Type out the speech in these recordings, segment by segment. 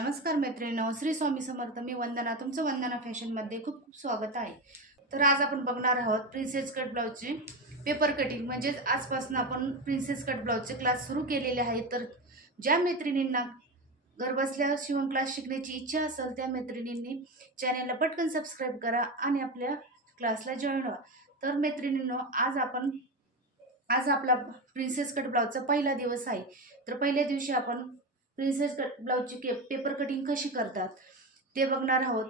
नमस्कार मैत्रिणींनो श्री स्वामी समर्थ मी वंदना. तुमचं वंदना फॅशनमध्ये खूप खूप स्वागत आहे. तर आज आपण बघणार आहोत प्रिन्सेस कट ब्लाऊजचे पेपर कटिंग म्हणजेच आजपासून आपण प्रिन्सेस कट ब्लाऊजचे क्लास सुरू केलेले आहेत. तर ज्या मैत्रिणींना घरबसल्या शिवण क्लास शिकण्याची इच्छा असेल त्या मैत्रिणींनी चॅनलला पटकन सबस्क्राईब करा आणि आपल्या क्लासला जॉईन व्हा. तर मैत्रिणींनो आज आपण आज आपला प्रिन्सेस कट ब्लाऊजचा पहिला दिवस आहे. तर पहिल्या दिवशी आपण प्रिन्सेस कट ब्लाऊजची के पेपर कटिंग कशी करतात ते बघणार आहोत.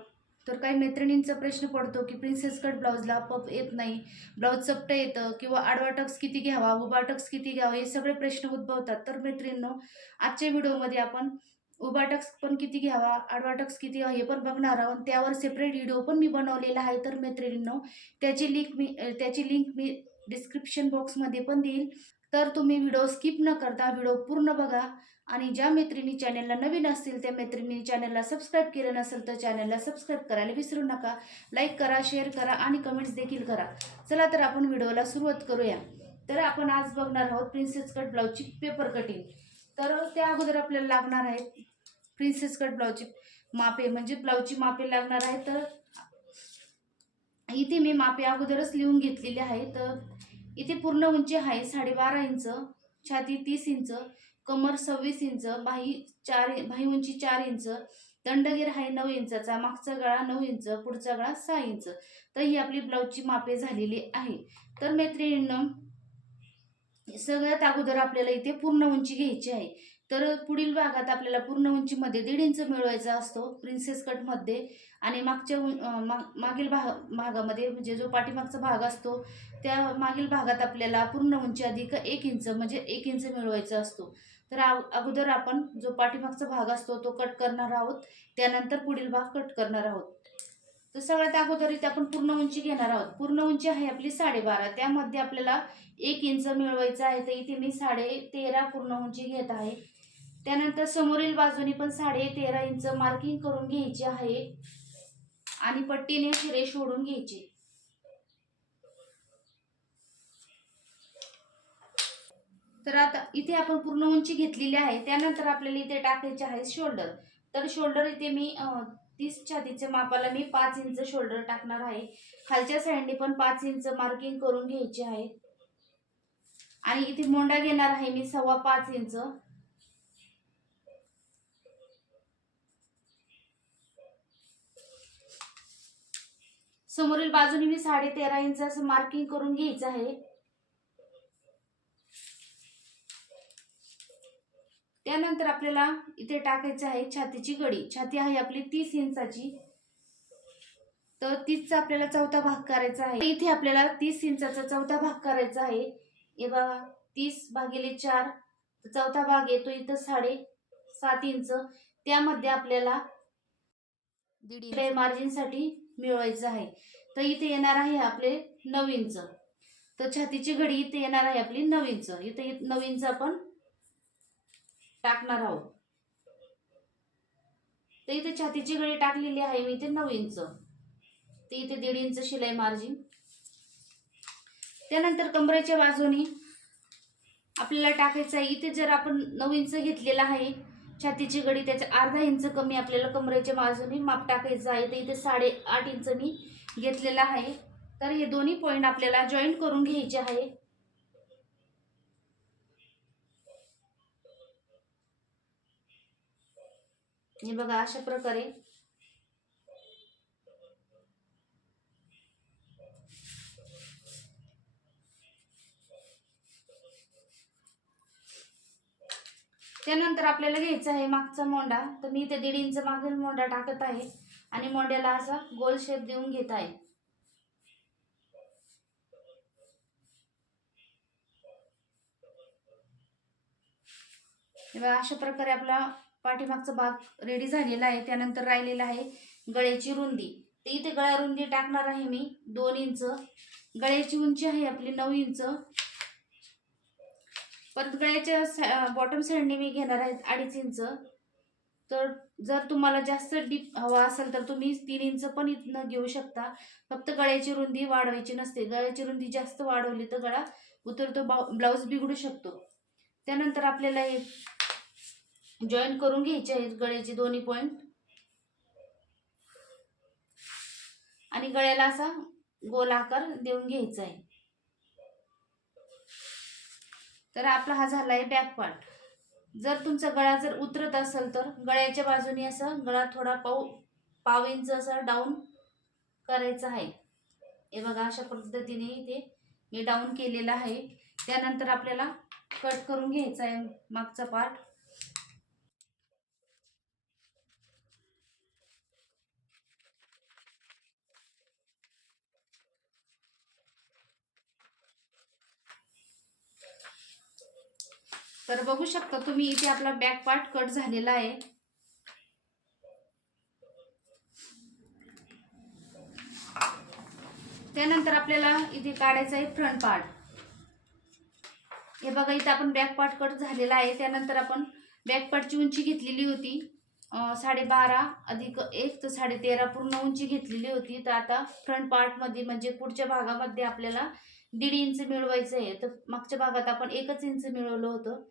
तर काही मैत्रिणींचा प्रश्न पडतो की प्रिन्सेस कट ब्लाऊजला पप येत नाही ब्लाऊज चपटं येतं किंवा आडवा टक्स किती घ्यावा उभा टक्स किती घ्यावा हे सगळे प्रश्न उद्भवतात. तर मैत्रिणींनो आजच्या व्हिडिओमध्ये आपण उभा टक्स पण किती घ्यावा आडवा टक्स किती हे पण बघणार आहोत. त्यावर सेपरेट व्हिडिओ पण मी बनवलेला आहे. तर मैत्रिणींनो त्याची लिंक मी त्याची लिंक मी डिस्क्रिप्शन बॉक्समध्ये पण देईल. तर तुम्ही व्हिडिओ स्किप न करता व्हिडिओ पूर्ण बघा. आणि ज्या मैत्रिणी चॅनलला नवीन असतील त्या मैत्रिणी चॅनलला सबस्क्राईब केलं नसेल तर चॅनलला सबस्क्राईब करायला विसरू नका. लाईक करा शेअर करा आणि कमेंट्स देखील करा. चला तर आपण व्हिडिओला सुरुवात करूया. तर आपण आज बघणार आहोत प्रिन्सेस कट ब्लाऊजची पेपर कटिंग तर त्या अगोदर आपल्याला लागणार आहेत प्रिन्सेस कट ब्लाऊजची मापे. म्हणजे ब्लाऊजची मापे लागणार आहे तर इथे मी मापे अगोदरच लिहून घेतलेली आहे तर इथे पूर्ण उंची आहे. साडेबारा इंच छाती तीस इंच कमर सव्वीस इंच बाही चार बाही उंची चार इंच दंडगीर आहे नऊ इंचाचा मागचा गळा नऊ इंच पुढचा गळा सहा इंच. तर ही आपली ब्लाऊजची मापे झालेली आहे. तर मैत्रिणींना सगळ्यात अगोदर आपल्याला इथे पूर्ण उंची घ्यायची आहे. तर पुढील भागात आपल्याला पूर्ण उंचीमध्ये दीड इंच मिळवायचा असतो प्रिन्सेस कटमध्ये आणि मागच्या माग मागील भाग भागामध्ये म्हणजे जो पाठीमागचा भाग असतो त्या मागील भागात आपल्याला पूर्ण उंची अधिक एक इंच म्हणजे एक इंच मिळवायचा असतो. तर अगोदर आपण जो पाठीमागचा भाग असतो तो कट करणार आहोत. त्यानंतर पुढील भाग कट करणार आहोत. तर सगळ्यात अगोदर इथे आपण पूर्ण उंची घेणार आहोत. पूर्ण उंची आहे आपली साडेबारा. त्यामध्ये आपल्याला एक इंच मिळवायचं आहे. तर इथे मी साडे तेरा पूर्ण उंची घेत आहे. त्यानंतर समोरील बाजूनी पण साडे तेरा इंच मार्किंग करून घ्यायची आहे. आणि पट्टीने शिरे सोडून घ्यायचे. तर आता इथे आपण पूर्ण उंची घेतलेली आहे. त्यानंतर आपल्याला इथे टाकायचे आहे शोल्डर तर शोल्डर इथे मी तीस छातीच्या मापाला मी पाच इंच शोल्डर टाकणार आहे. खालच्या साईडने पण पाच इंच मार्किंग करून घ्यायचे आहे. आणि इथे मोंडा घेणार आहे मी सव्वा पाच इंच. समोरील बाजूने मी साडे तेरा इंच असं मार्किंग करून घ्यायचं आहे. त्यानंतर आपल्याला इथे टाकायचं आहे छातीची गडी. छाती आहे आपली तीस इंचाची. तर तीसचा आपल्याला चौथा भाग करायचा आहे. इथे आपल्याला तीस इंचाचा चौथा भाग करायचा आहे. हे बघा तीस भागिले चार. चौथा भाग येतो इथं साडे सात इंच. त्यामध्ये आपल्याला दीड मार्जिनसाठी मिळवायचं आहे. तर इथे येणार आहे आपले नऊ इंच तर छातीची घडी इथे येणार आहे आपली नऊ इंच इथे नऊ इंच आपण टाकणार आहोत. तर इथे छातीची घडी टाकलेली आहे मी इथे नऊ इंच ते इथे दीड इंच शिलाई मार्जिन त्यानंतर कमरेच्या बाजूनी आपल्याला टाकायचं आहे. इथे जर आपण नऊ इंच घेतलेला आहे छातीची गडी त्याच्या अर्धा इंच कमी आपल्याला कमरेच्या बाजूने माप टाकायचं आहे. तर इथे साडे आठ इंच मी घेतलेला आहे. तर हे दोन्ही पॉईंट आपल्याला जॉईंट करून घ्यायचे आहे. हे बघा अशा प्रकारे त्यानंतर आपल्याला घ्यायचं आहे मागचा मोंडा. तर मी इथे दीड इंच मागील मोंडा टाकत आहे आणि मोंड्याला असा गोल शेप देऊन घेत आहे. अशा प्रकारे आपला पाठीमागचा भाग रेडी झालेला आहे. त्यानंतर राहिलेला आहे गळ्याची रुंदी. तर इथे गळ्या रुंदी टाकणार आहे मी दोन इंच. गळ्याची उंची आहे आपली नऊ इंच. परत गळ्याच्या बॉटम साईडने मी घेणार आहे अडीच इंच. तर जर तुम्हाला जास्त डीप हवा असेल तर तुम्ही तीन इंच पण इथनं घेऊ शकता. फक्त गळ्याची रुंदी वाढवायची नसते. गळ्याची रुंदी जास्त वाढवली तर गळा उतरतो ब्लाऊज बिघडू शकतो. त्यानंतर आपल्याला हे जॉईन करून घ्यायचे आहेत गळ्याचे दोन्ही पॉईंट आणि गळ्याला असा गोल आकार देऊन घ्यायचा आहे. तर आपला हा झाला आहे बॅक पार्ट जर तुमचा गळा जर उतरत असेल तर गळ्याच्या बाजूने असं गळा थोडा पाऊ पाव इंच असं डाऊन करायचा आहे. हे बघा अशा पद्धतीने इथे मी डाऊन केलेलं आहे. त्यानंतर आपल्याला कट करून घ्यायचा आहे मागचा पार्ट तर बघू शकता तुम्ही इथे आपला बॅक पार्ट कट झालेला आहे. त्यानंतर आपल्याला इथे काढायचा आहे फ्रंट पार्ट हे बघा इथे आपण बॅक पार्ट कट झालेला आहे. त्यानंतर आपण बॅक पार्टची उंची घेतलेली होती. साडेबारा अधिक एक तर साडे तेरा पूर्ण उंची घेतलेली होती. तर आता फ्रंट पार्टमध्ये म्हणजे पुढच्या भागामध्ये आपल्याला दीड इंच मिळवायचं आहे. तर मागच्या भागात आपण एकच इंच मिळवलं होतं.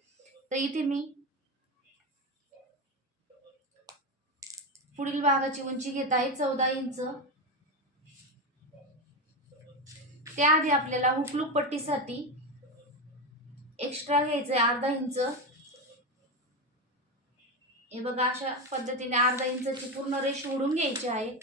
तर इथे मी पुढील भागाची उंची घेत आहे चौदा इंच. त्याआधी आपल्याला हुकलूक पट्टीसाठी एक्स्ट्रा घ्यायचं आहे अर्धा इंच. हे बघा अशा पद्धतीने अर्धा इंचाची पूर्ण रेष ओढून घ्यायची आहे.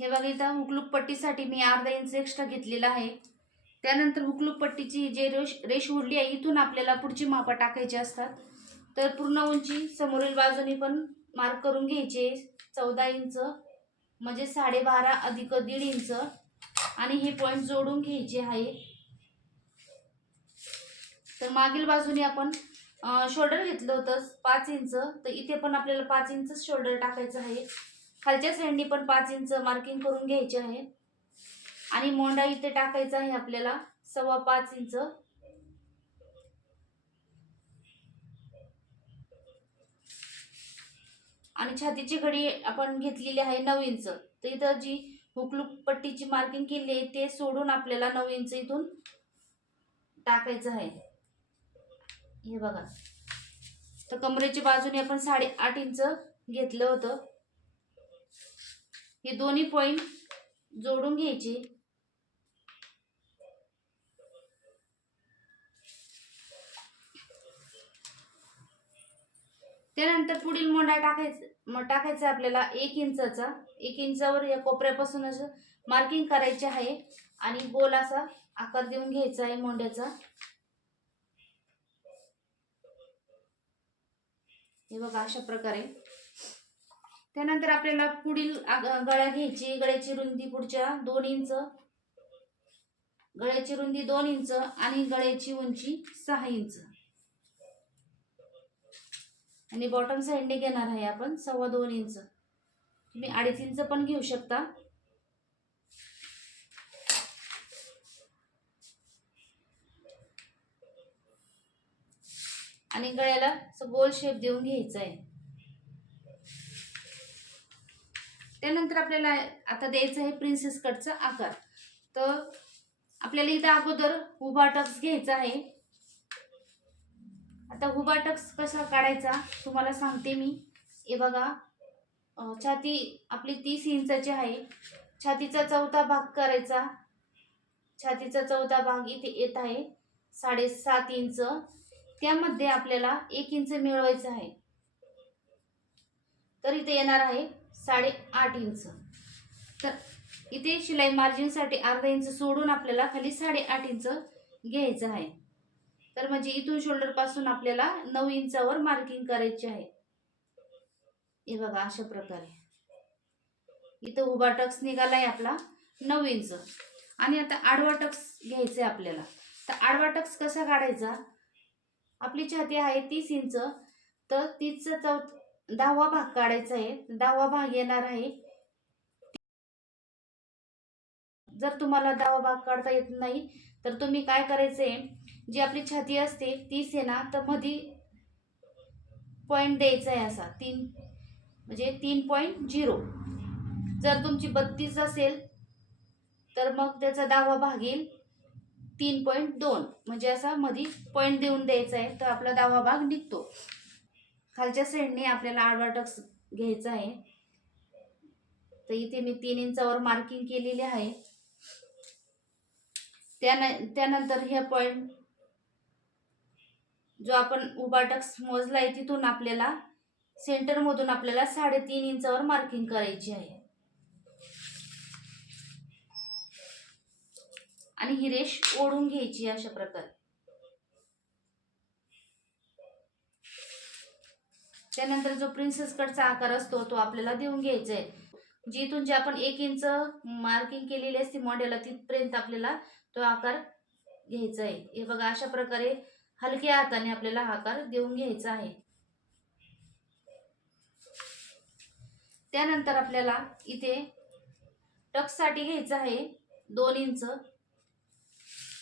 हे बघा इथं हुकलूक पट्टीसाठी मी अर्धा इंच एक्स्ट्रा घेतलेला आहे. त्यानंतर हुकलूपपट्टीची जे रेश रेष उरली आहे इथून आपल्याला पुढची मापं टाकायची असतात. तर पूर्ण उंची समोरील बाजूने पण मार्क करून घ्यायचे. चौदा इंच म्हणजे साडेबारा अधिक दीड इंच आणि हे पॉईंट जोडून घ्यायचे आहे. तर मागील बाजूने आपण शोल्डर घेतलं होतं पाच इंच तर इथे पण आपल्याला पाच इंच शोल्डर टाकायचं आहे. खालच्या साईडनी पण पाच इंच मार्किंग करून घ्यायचे आहे. आणि मोंडा इथे टाकायचा आहे आपल्याला सव्वा पाच इंच. आणि छातीची घडी आपण घेतलेली आहे नऊ इंच. तर इथं जी हुकलूक पट्टीची मार्किंग केली आहे ते सोडून आपल्याला नऊ इंच इथून टाकायचं आहे. हे बघा. तर कमरेच्या बाजूने आपण साडे आठ इंच घेतलं होतं. हे दोन्ही पॉईंट जोडून घ्यायचे. त्यानंतर पुढील मोंडा टाकायचा मग टाकायचा आपल्याला एक इंचाचा. एक इंचावर या कोपऱ्यापासून असं मार्किंग करायचे आहे. आणि गोल असा आकार देऊन घ्यायचा आहे मोंड्याचा हे बघा अशा प्रकारे. त्यानंतर आपल्याला पुढील गळ्या घ्यायची. गळ्याची रुंदी पुढच्या दोन इंच. गळ्याची रुंदी दोन इंच आणि गळ्याची उंची सहा इंच. आणि बॉटम साईडने घेणार आहे आपण सव्वा दोन इंच. तुम्ही अडीच इंच पण घेऊ शकता. आणि गळ्याला गोल शेप देऊन घ्यायचा आहे. त्यानंतर आपल्याला आता द्यायचं आहे प्रिन्सेस कटचा आकार. तर आपल्याला इथं अगोदर उभा टक्स घ्यायचा आहे. आता उभा टक्स कसा काढायचा तुम्हाला सांगते मी. हे बघा छाती आपली तीस इंचाची आहे. छातीचा चौथा भाग करायचा. छातीचा चौथा भाग इथे येत आहे साडेसात इंच. त्यामध्ये आपल्याला एक इंच मिळवायचं आहे. तर इथे येणार आहे साडेआठ इंच. तर इथे शिलाई मार्जिनसाठी अर्धा इंच सोडून आपल्याला खाली साडेआठ इंच घ्यायचं आहे. तर म्हणजे इथून शोल्डरपासून आपल्याला नऊ इंचावर मार्किंग करायची आहे. हे बघा अशा प्रकारे. इथं उभा टक्स निघालाय आपला नऊ इंच. आणि आता आडवा टक्स घ्यायचा आहे आपल्याला. तर आडवा टक्स कसा काढायचा? आपली छाती आहे तीस इंच. तर तीसचा चौथ दहावा भाग काढायचा आहे. दहावा भाग येणार आहे. जर तुम्हाला दहावा भाग काढता येत नाही तर तुम्ही काय करायचंय जी आपली छाती असते तीस आहे ना तर मधी पॉईंट द्यायचा आहे असा. तीन म्हणजे तीन पॉईंट झिरो जर तुमची बत्तीस असेल तर मग त्याचा दहावा भाग येईल तीन पॉईंट दोन. म्हणजे असा मध्ये पॉईंट देऊन द्यायचा आहे तर आपला दहावा भाग निघतो. खालच्या साईडने आपल्याला आडवा टक्स घ्यायचा आहे. तर इथे मी तीन इंचावर मार्किंग केलेली आहे. त्यान त्यानंतर हे पॉईंट जो आपण उभा टक्स मोजला आहे तिथून आपल्याला सेंटरमधून आपल्याला साडेतीन इंचावर मार्किंग करायची आहे. आणि ही रेष ओढून घ्यायची अशा प्रकारे. त्यानंतर जो प्रिन्सेस कटचा आकार असतो तो आपल्याला देऊन घ्यायचा आहे जिथून जे आपण एक इंच मार्किंग केलेली असते मॉडेलला तिथपर्यंत आपल्याला तो आकार घ्यायचा आहे हे बघा अशा प्रकारे हलक्या हाताने आपल्याला हा आकार देऊन घ्यायचा आहे. त्यानंतर आपल्याला इथे टक्ससाठी घ्यायचं आहे दोन इंच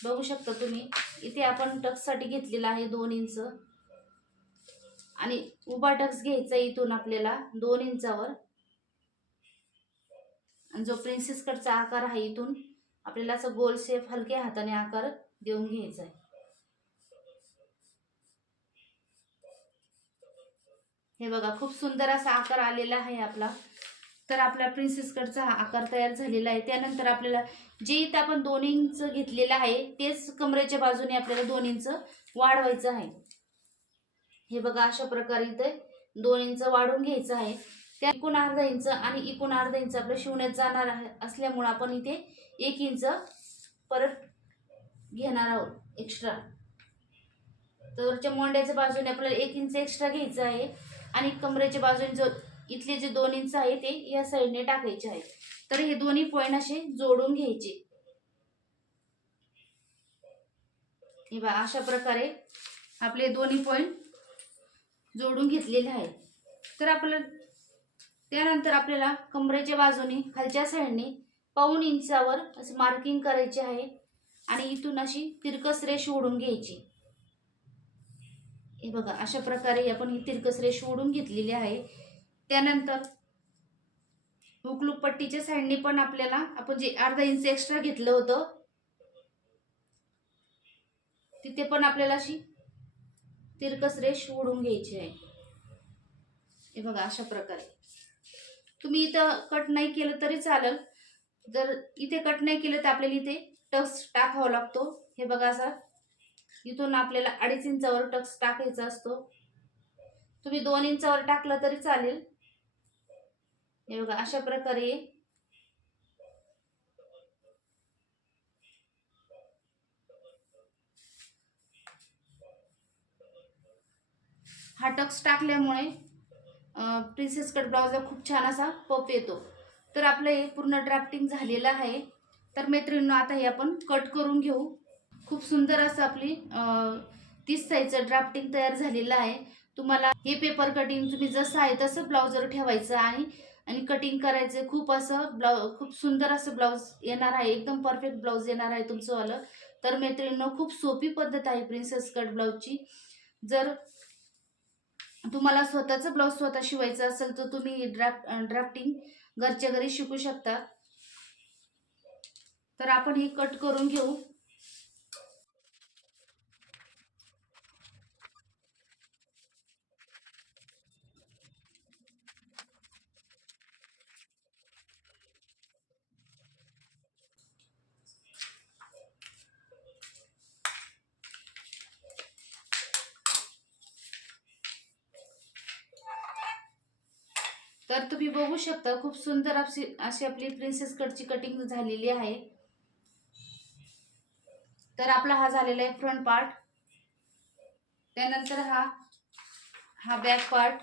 बघू शकता तुम्ही इथे आपण टक्ससाठी घेतलेला आहे दोन इंच आणि उभा टक्स घ्यायचा इथून आपल्याला दोन इंचावर. आणि जो प्रिन्सेस कटचा आकार आहे इथून आपल्याला असं गोल शेप हलक्या हाताने आकार देऊन घ्यायचा आहे. हे बघा खूप सुंदर असा आकार आलेला आहे आपला. तर आपला प्रिन्सेस कटचा हा आकार तयार झालेला आहे. त्यानंतर आपल्याला जे इथं आपण दोन इंच घेतलेलं आहे तेच कमरेच्या बाजूने आपल्याला दोन इंच वाढवायचं आहे. हे बघा अशा प्रकारे इथे दोन इंच वाढून घ्यायचं आहे. त्या एकूण अर्धा इंच आणि एकूण अर्धा इंच आपलं शिवण्यात जाणार आहे. असल्यामुळं आपण इथे एक इंच परत घेणार आहोत एक्स्ट्रा तरच्या मोंड्याच्या बाजूने आपल्याला एक इंच एक्स्ट्रा घ्यायचं आहे आणि कमरेच्या बाजूने जो इथले जे दोन इंच आहे ते या साईडने टाकायचे आहे. तर हे दोन्ही पॉईंट असे जोडून घ्यायचे. हे बा अशा प्रकारे आपले दोन्ही पॉईंट जोडून घेतलेले आहे तर आपलं त्यानंतर आपल्याला कमरेच्या बाजूने खालच्या साईडने पाऊन इंचावर असं मार्किंग करायचे आहे आणि इथून अशी तिरकस रेष ओढून घ्यायची. हे बघा अशा प्रकारे आपण ही तिरकस रेष ओढून घेतलेली आहे. त्यानंतर हुकलूक पट्टीच्या साईडने पण आपल्याला आपण जे अर्धा इंच एक्स्ट्रा घेतलं होतं तिथे पण आपल्याला अशी तिरकस रेष ओढून घ्यायची आहे. हे बघा अशा प्रकारे. तुम्ही इथं कट नाही केलं तरी चालेल. जर इथे कट नाही केलं तर आपल्याला इथे टक्स टाकावा लागतो. हे बघा असा. इथून आपल्याला अडीच इंचावर टक्स टाकायचा असतो. तुम्ही दोन इंचावर टाकलं तरी चालेल. हे बघा अशा प्रकारे हा टक्स टाकल्यामुळे प्रिन्सेस कट ब्लाउजला खूप छान असा पप येतो. तर आपलं हे पूर्ण ड्राफ्टिंग झालेलं आहे. तर मैत्रिणींनो आता हे आपण कट करून घेऊ. खूप सुंदर असं आपली तीस साईजचं ड्राफ्टिंग तयार झालेलं आहे. तुम्हाला हे पेपर कटिंग तुम्ही जसं आहे तसं ब्लाउजवर ठेवायचं आहे आणि कटिंग करायचं. खूप असं ब्लाऊ खूप सुंदर असं ब्लाऊज येणार आहे. एकदम परफेक्ट ब्लाऊज येणार आहे तुमचंवालं तर मैत्रिणींनो खूप सोपी पद्धत आहे प्रिन्सेस कट ब्लाऊजची जर तुम्हाला स्वतःचं ब्लाऊज स्वतः शिवायचं असेल तर तुम्ही ड्राफ्ट ड्राफ्टिंग घरच्या घरी शिकू शकता. तर आपण हे कट करून घेऊ. तर तुम्ही बघू शकता खूप सुंदर अशी अशी आपली प्रिन्सेस कटची कटिंग झालेली आहे. तर आपला हा झालेला आहे फ्रंट पार्ट त्यानंतर हा हा बॅक पार्ट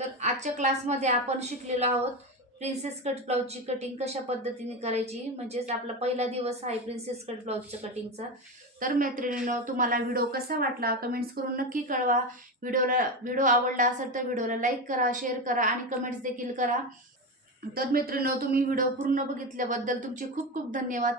तर आजच्या क्लासमध्ये आपण शिकलेलो आहोत. प्रिन्सेस कट ब्लाऊजची कटिंग कशा पद्धतीने करायची? म्हणजेच आपला पहिला दिवस आहे प्रिन्सेस कट ब्लाऊजच्या कटिंगचा तर मैत्रिणीनं तुम्हाला व्हिडिओ कसा वाटला? कमेंट्स करून नक्की कळवा. व्हिडिओला व्हिडिओ आवडला असेल तर व्हिडिओला लाईक करा शेअर करा आणि कमेंट्स देखील करा. तर मित्रांनो तुम्ही व्हिडिओ पूर्ण बघितल्याबद्दल तुमचे खूप खूप धन्यवाद.